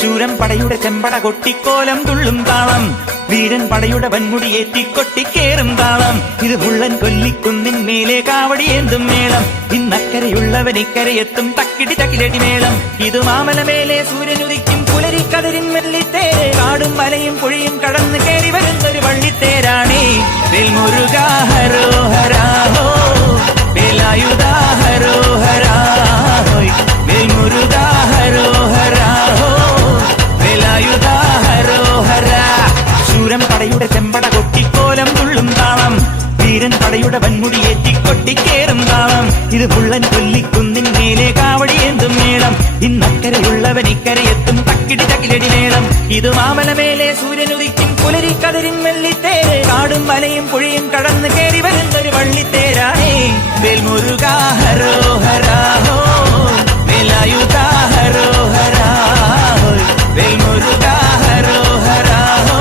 ശൂരൻ പടയുടെ ചെമ്പട കൊട്ടിക്കോലം തുള്ളും താളം, വീരൻ പടയുടെ വൻമുടിയേറ്റി കൊട്ടിക്കേറും താളം. ഇത് മുള്ളൻ കൊല്ലിക്കുന്നിൻ മേലെ കാവടിയേന്തും മേളം, ഇന്നക്കരയുള്ളവൻ ഇക്കരയെത്തും തക്കിടി തക്കിലടി മേളം. ഇത് മാമലമേലെ സൂര്യനുദിക്കും പുലരിക്കതിരിൻ വെള്ളിത്തേര്, കാടും മലയും പുഴയും കടന്ന് കയറി വരുന്നൊരു വള്ളിത്തേരാണേ. വേൽമുരുകാ ഹരോഹരാ ഹോ, വേലായുധാ ഹരോഹരാ ഹോയ്, വേൽമുരുകാ ഹരോഹരാ ഹോ, വേലായുധാ ഹരോഹരാ. ശൂരൻ പടയുടെ ചെമ്പട കൊട്ടിക്കോലം തുള്ളും താളം, വീരൻ പടയുടെ വൻമുടിയേറ്റി കൊട്ടിക്കേറും താളം. ഇത് മുള്ളൻ കൊല്ലിക്കുന്നിൻ മേലെ കാവടിയേന്തും മേളം, ഇന്നക്കരയുള്ളവൻ ഇക്കരയെത്തും തക്കിടി തക്കിലടി മേളം. ഇത് മാമലമേലെ സൂര്യനുദിക്കും പുലരിക്കതിരിൻ വെള്ളിത്തേര്, കാടും മലയും പുഴയും കടന്ന് കയറി വരുന്നൊരു വള്ളിത്തേരാണേ. വേൽമുരുകാ ഹരോഹരാ ഹോ, വേലായുധാ ഹരോഹരാ ഹോയ്, വേൽമുരുകാ ഹരോഹരാ ഹോ,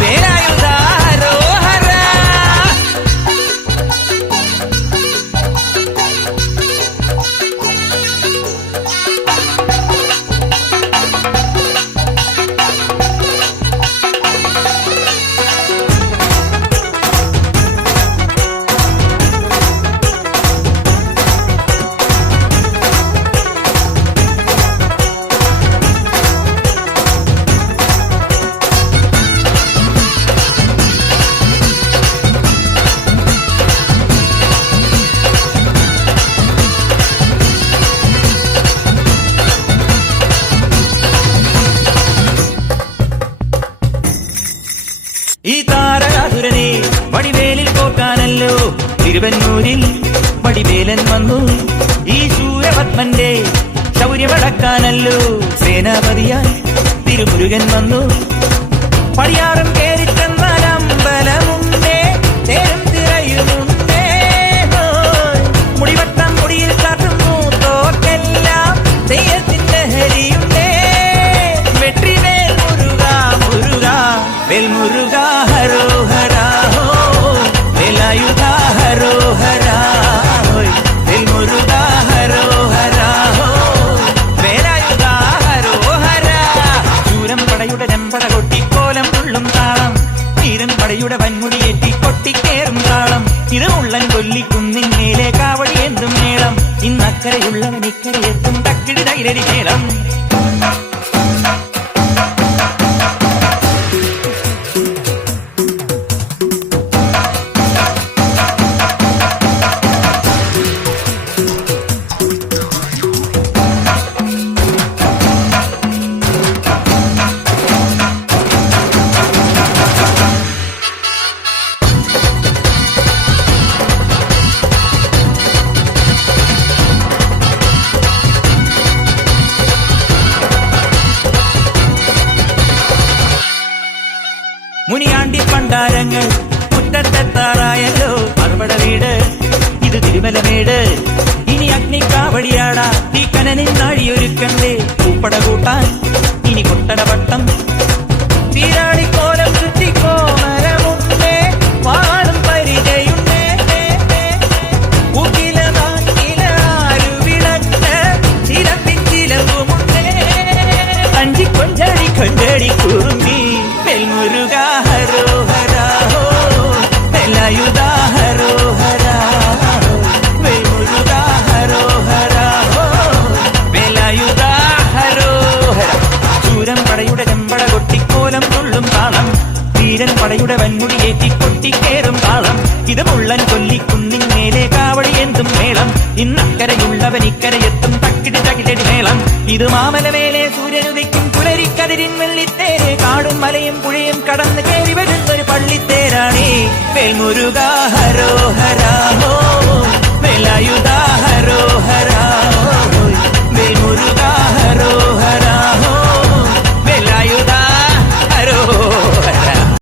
വേലായുധാ ഹരോഹരാ. ഈ താരകാസുരനെ വടിവേലിൽ കോർക്കാനല്ലോ തിരുവന്നൂരിൽ വടിവേലൻ വന്നു. ഈ ശൂരപത്മന്റെ ശൗര്യമടക്കാനല്ലോ സേനാപതിയായി തിരുമുരുകൻ വന്നു. പടിയാറും കേറിച്ചെന്നാൽ അമ്പലമുണ്ടേ, തേരും തിറയുമുണ്ടേ, മുടിവട്ടം മുടിയിൽ കാട്ടുന്നു തോക്കെല്ലാം തെയ്യത്തിന്റെ ഹരിയുണ്ടേ. വെട്രിവേൽ മുരുകാ മുരുകാ, വേൽമുരുകാ ഹരോഹരാ ഹോ, വേലായുധാ ഹരോഹരാ ഹോയ്, വേൽമുരുകാ ഹരോഹരാ ഹോ, വേലായുധാ ഹരോഹരാ. ശൂരൻ പടയുടെ ചെമ്പട കൊട്ടിക്കോലം തുള്ളും താളം, വീരൻ പടയുടെ വൻമുടിയേറ്റി കൊട്ടിക്കേറും താളം. ഇത് മുള്ളൻ കൊല്ലിക്കുന്നിൻ മേലെ കാവടിയേന്തും മേളം, ഇന്നക്കരയുള്ളവൻ ഇക്കരയെത്തും തക്കിടി തകിലടി മേളം. മുനിയാണ്ടി പണ്ടാരങ്ങൾ മുറ്റത്തെത്താറായല്ലോ, മറുപട വീട് ഇത് തിരുമലമേട്. ഇനി അഗ്നിക്കാവടിയാടാ തീ കനനിൻ നാഴിയൊരുക്കണ്ടേ, പൂപ്പട കൂട്ടാൻ ഇനി കൊട്ടടവട്ടം. തീരാളിക്കോലം ചുറ്റിക്കോമരമുണ്ടേ, വാളും പരിചയുണ്ടേ, ചിലപ്പിൻ ചിലവുമുണ്ടേ, അഞ്ചി കൊഞ്ചടി കൊഞ്ചടി കുറുമ്പി. വേൽമുരുകാ ഹരോഹരാ ഹോ, വേലായുധാ ഹരോഹരാ ഹോ, വേൽമുരുകാ ഹരോഹരാ ഹോ, വേലായുധാ ഹരോഹരാ. ശൂരൻ പടയുടെ ചെമ്പട കൊട്ടിക്കോലം തുള്ളും താളം, വീരൻ പടയുടെ വൻമുടിയേറ്റി കൊട്ടിക്കേറും താളം. ഇത് മുള്ളൻ കൊല്ലിക്കുന്നിൻ മേലെ കാവടിയേന്തും മേളം, ഇന്നക്കരയുള്ളവൻ ഇക്കരയെത്തും തക്കിടി തകിലടി മേളം. ഇത് മാമലമേലെ സൂര്യനുദിക്കും പുലരിക്കതിരിൻ വെള്ളിത്തേര്, കാടും മലയും പുഴയും കടന്ന് കയറി വരുന്നൊരു പള്ളിത്തേരാണേ. വേൽമുരുകാ ഹരോഹരാ ഹോ, വേലായുധാ